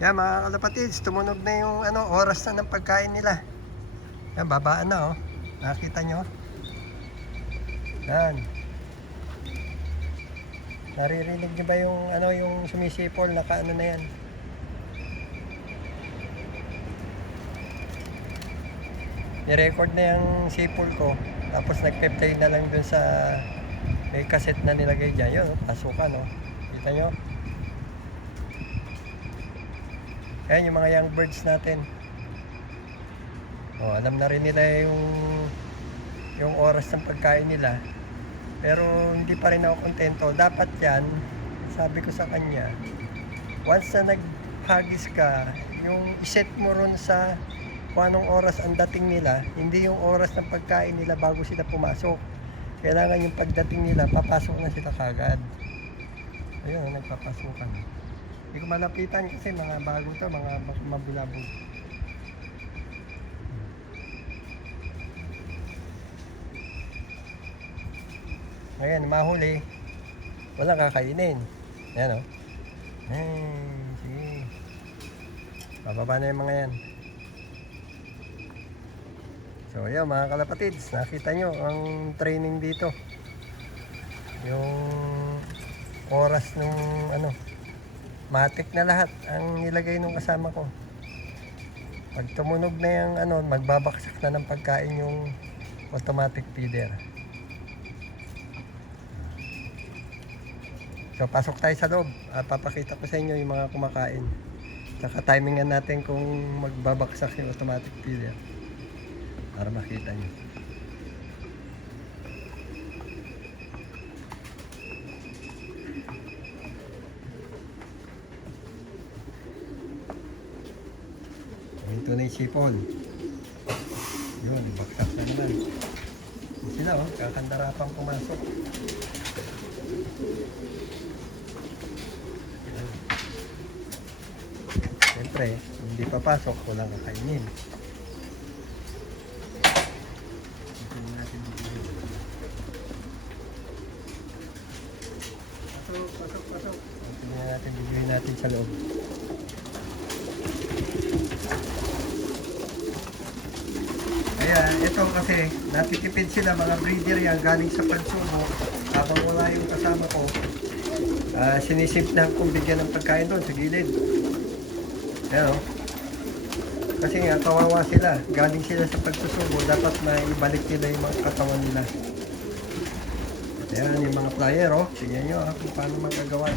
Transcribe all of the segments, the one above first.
Yan mga kalapatids, tumunog na yung ano, oras na ng pagkain nila. Yan, babaan na oh. Nakita nyo? Yan. Naririnig nyo ba yung ano yung sumisipol naka ano na yan? Ni-record na yung sipol ko. Tapos nag-play na lang dun sa may cassette na nilagay dyan. Yun, pasukan oh. Kita nyo? Ayan yung mga young birds natin. Oh, alam na rin nila yung yung oras ng pagkain nila. Pero hindi pa rin ako kontento. Dapat yan, sabi ko sa kanya, once na naghagis ka, yung iset mo ron sa kung anong oras ang dating nila, hindi yung oras ng pagkain nila bago sila pumasok. Kailangan yung pagdating nila, papasok na sila kagad. Ayun, nagpapasukan. Hindi ko malapitan kasi mga bago to, mga mabulabog. Ngayon, mahuli. Walang kakainin. Yan o. Ay, sige. Bababa na yung mga yan. So, yun mga kalapatids. Nakita nyo ang training dito. Yung oras nung ano, matik na lahat ang nilagay nung kasama ko. Pag tumunog na yung ano, magbabaksak na ng pagkain yung automatic feeder. So pasok tayo sa loob at papakita ko sa inyo yung mga kumakain. Saka timingan natin kung magbabaksak yung automatic feeder. Para makita nyo. Ito na yung sipon. Yun, baksak na naman. Sila oh, kakandara pang pumasok. Siyempre, hindi papasok, walang kakainin. Pasok, pasok, pasok. Na natin bibili natin sa loob. Kaya ito kasi natitipid sila mga breeder yan galing sa pansumo habang wala yung kasama ko uh, sinisimplahan kong bigyan ng pagkain doon sa gilid Ayan o. Kasi nga, kawawa sila. Galing sila sa pagsusubo. Dapat maibalik nila yung mga katawan nila. Ayan, yung mga flyer o. Tingnan nyo ha, kung paano magagawa.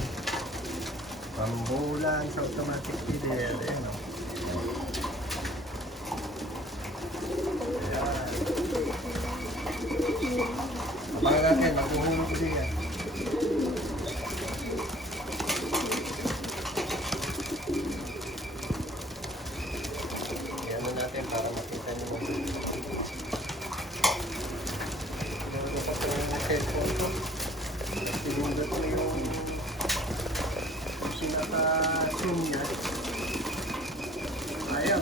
Pambulan sa automatic feeder. Ayan o. Abangan natin, maghuhulog ko din yan. Yan natin para makita nyo pa ito yung cellphone ko. Yung yung sinaka-zoom niya. Ayaw.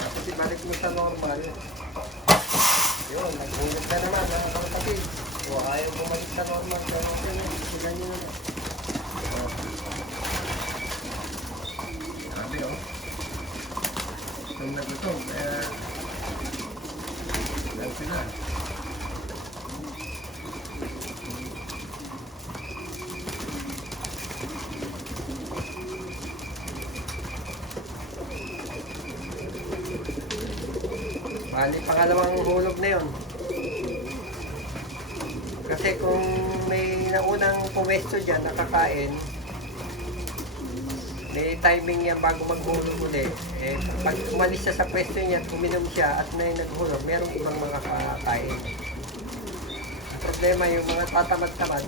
Tapos ibalik mo sa normal. Yun, naghulog na naman mga kapatid. So ayaw bumalik sa normal. Pero yun, sigan nyo naman. Sabi oh. Itong nagutom, kaya lang. Bali, pangalawang hulog na yun. Kasi kung may naunang pumesto dyan, nakakain, may timing yan bago maghulog uli. Eh, pag umalis siya sa pwesto niya uminom siya at may naghulog, merong ibang mga kakain. Ang problema yung mga tatamad-tamad,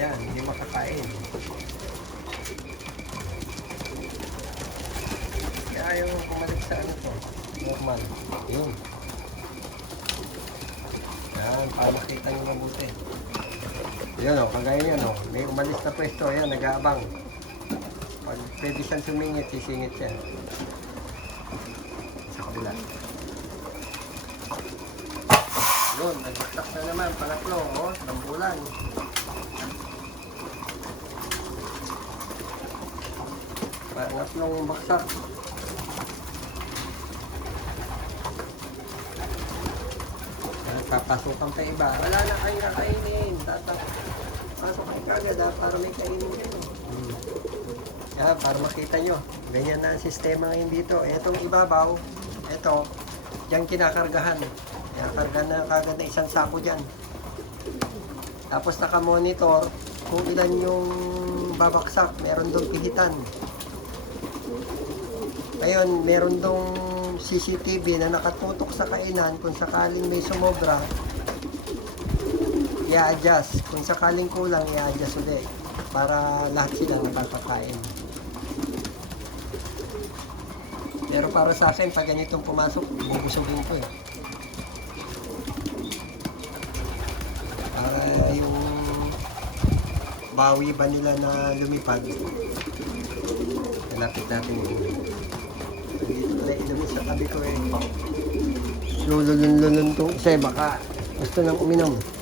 yan, hindi makakain. Kaya ayaw bumalik sa ano to, normal. Yun. Yan, para makita nyo mabuti. Yan o, kagaya yan o. May umalis na pwesto, yan, nag-aabang. Pag pwede siyang sumingit, sisingit siya. Sa kabila. Yun, nag-stock na naman, pangatlo, oh, ng bulan. Pangatlong baksak. Yan, Papasukan pa iba. Wala na kayo kakainin. Tatak. Pasok kayo kagad ha, para may kainin kayo. Hmm. Yan, para makita nyo. Ganyan na ang sistema ngayon dito. Etong ibabaw, ito, diyan kinakargahan. Kinakargahan na kagad na isang sako dyan. Tapos naka-monitor kung ilan yung babaksak. Meron doon pihitan. Ngayon, meron dong CCTV na nakatutok sa kainan kung sakaling may sumobra, i-adjust. Kung sakaling kulang, i-adjust ulit para lahat sila nakakakain. Pero para sa akin, pag ganitong pumasok, bubusugin ko eh. Para yung bawi ba nila na lumipad, Malapit natin yung Na inumin sa tabi ko eh. Lululun-lulun isa eh. Baka gusto nang uminom. Oh.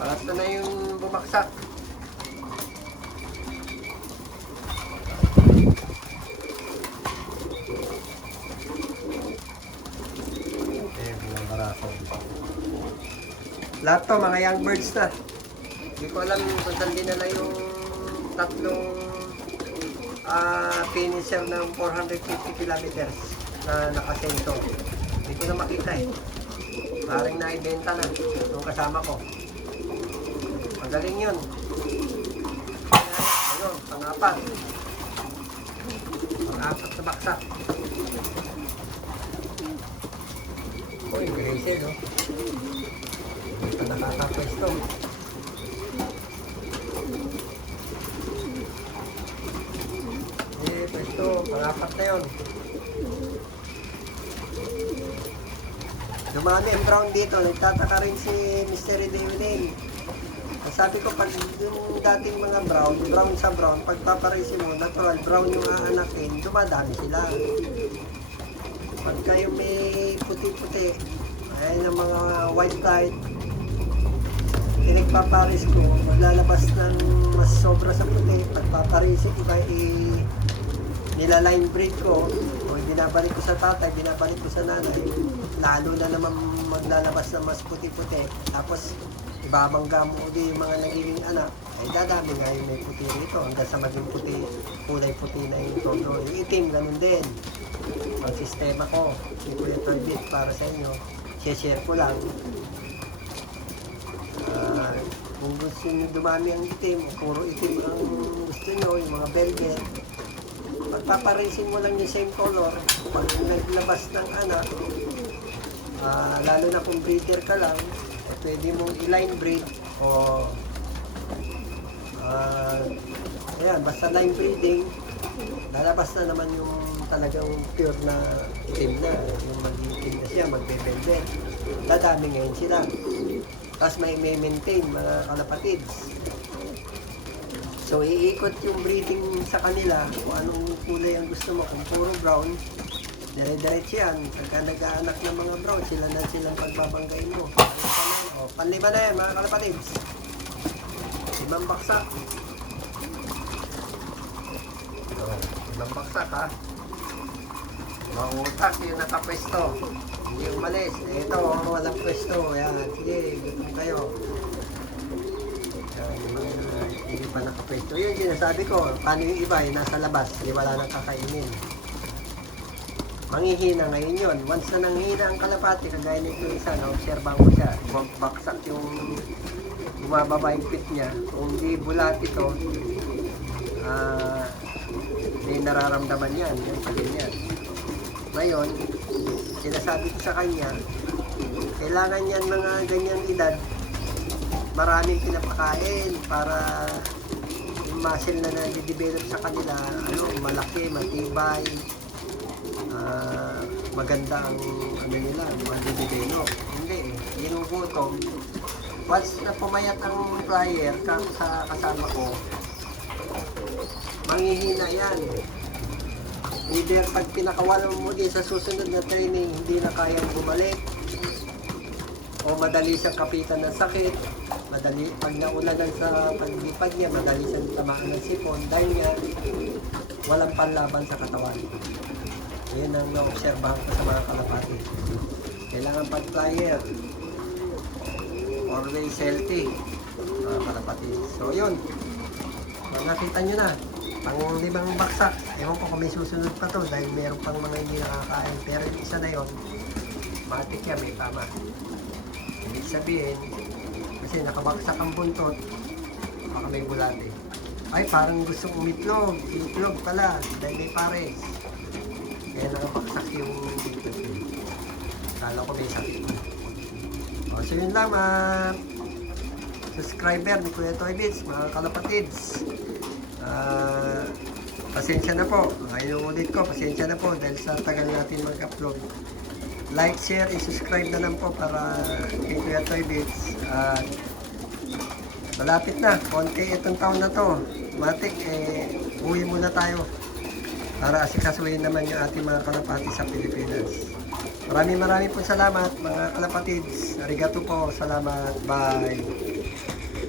Pangatlo na yung bumagsak. Eh, mga barato. Lahat to, mga young birds na. Hindi ko alam kung saan dinala yung tatlong ah finisher ng 450 kilometers na nakasento. Hindi ko na makita eh. Maring naibenta na nung kasama ko. Magaling yun. Ano, pangapat. Pangapat sa baksak. Uy, Gracie, no? Ito nakakapwesto. Eh, pwesto, pangapat na yun. Dumami ang brown dito. Nagtataka rin si Mr. Devlin. Ang sabi ko, pag yung dating mga brown, brown sa brown, pag paparisi mo, natural, brown yung aanakin, dumadami sila. Pagka yung may puti-puti, ayan ang mga white light, pinagpaparis ko, maglalabas ng mas sobra sa puti, pagpaparis iba i nilaline breed ko, o binabalik ko sa tatay, binabalik ko sa nanay, lalo na naman maglalabas ng mas puti-puti. Tapos, ibabangga mo ulit yung mga nagiging anak, ay dadami nga yung may puti rito hanggang sa maging puti, kulay puti na yung todo. Yung ganun din. Ang sistema ko, si Kuya Torbit para sa inyo, share ko lang. Kung gusto nyo dumami ang itim, puro itim ang gusto nyo, yung mga velvet, pagpaparesin mo lang yung same color, pag naglabas ng anak, ah, lalo na kung breeder ka lang, pwede mong i-line breed o ah, ayan, basta line breeding, lalabas na naman yung talagang pure na itim na, yung mag-itim na siya, magbe-velvet. Dadami ngayon sila. Tapos may, may maintain mga kalapatids. So, iikot yung breeding sa kanila kung anong kulay ang gusto mo. Kung puro brown, dire-diretso yan. Pagka nag-aanak ng mga brown, sila na silang pagbabanggain mo. O, panlima na yan, mga kalapatids. Limang baksak. O, limang baksak, ha. Mga utak, yung nakapwesto. Hindi umalis. Ito, walang pwesto. Yan, sige, kayo. Yan, hindi pa nakapwesto. Yun, sinasabi ko, paano yung iba, yung nasa labas, hindi wala nang kakainin. Manghihina ngayon yun. Once na nanghihina ang kalapati, kagaya nito isa, na-obserban ko siya. Bak- Baksak yung bumababa yung pit niya. Kung di bulat ito, ah, may nararamdaman yan. Yung pa ganyan. Ngayon, sinasabi ko sa kanya, kailangan yan mga ganyang edad, maraming pinapakain para yung muscle na nade-develop sa kanila, ano, malaki, matibay, ah, maganda ang ano nila, made-develop. Hindi eh, ginugutom. Once na pumayat ang flyer sa kasama ko, manghihina yan. Either pag pinakawalan mo muli sa susunod na training, hindi na kayang bumalik, o madali siyang kapitan ng sakit, madali, pag naulanan sa paglipad niya, madali siyang tamaan ng sipon, dahil nga, walang panlaban sa katawan. Yan ang na-obserbahan ko sa mga kalapati. Kailangan pag flyer, always healthy, mga kalapati. So yun, nakita nyo na, pang limang baksak, ewan ko kung may susunod pa to dahil meron pang mga hindi nakakain. Pero yung isa na yun, matik yan, may tama. Ibig sabihin, kasi nakabaksak ang buntot, baka may bulate. Ay, parang gustong umitlog. Itlog pala, dahil may pares. Kaya nakabaksak yung dito. Kala ko may sakit. O, so yun lang, mga subscriber ni Kuya Toy Bits, mga kalapatids. Ah, pasensya na po. Ngayon ulit ko, pasensya na po dahil sa tagal natin mag-upload. Like, share, and subscribe na lang po para kay Kuya Toy Bits. At malapit na, konti itong taon na to. Matik, eh, uwi muna tayo para asikasuhin naman yung ating mga kalapati sa Pilipinas. Maraming maraming po salamat mga kalapatids. Arigato po, salamat. Bye.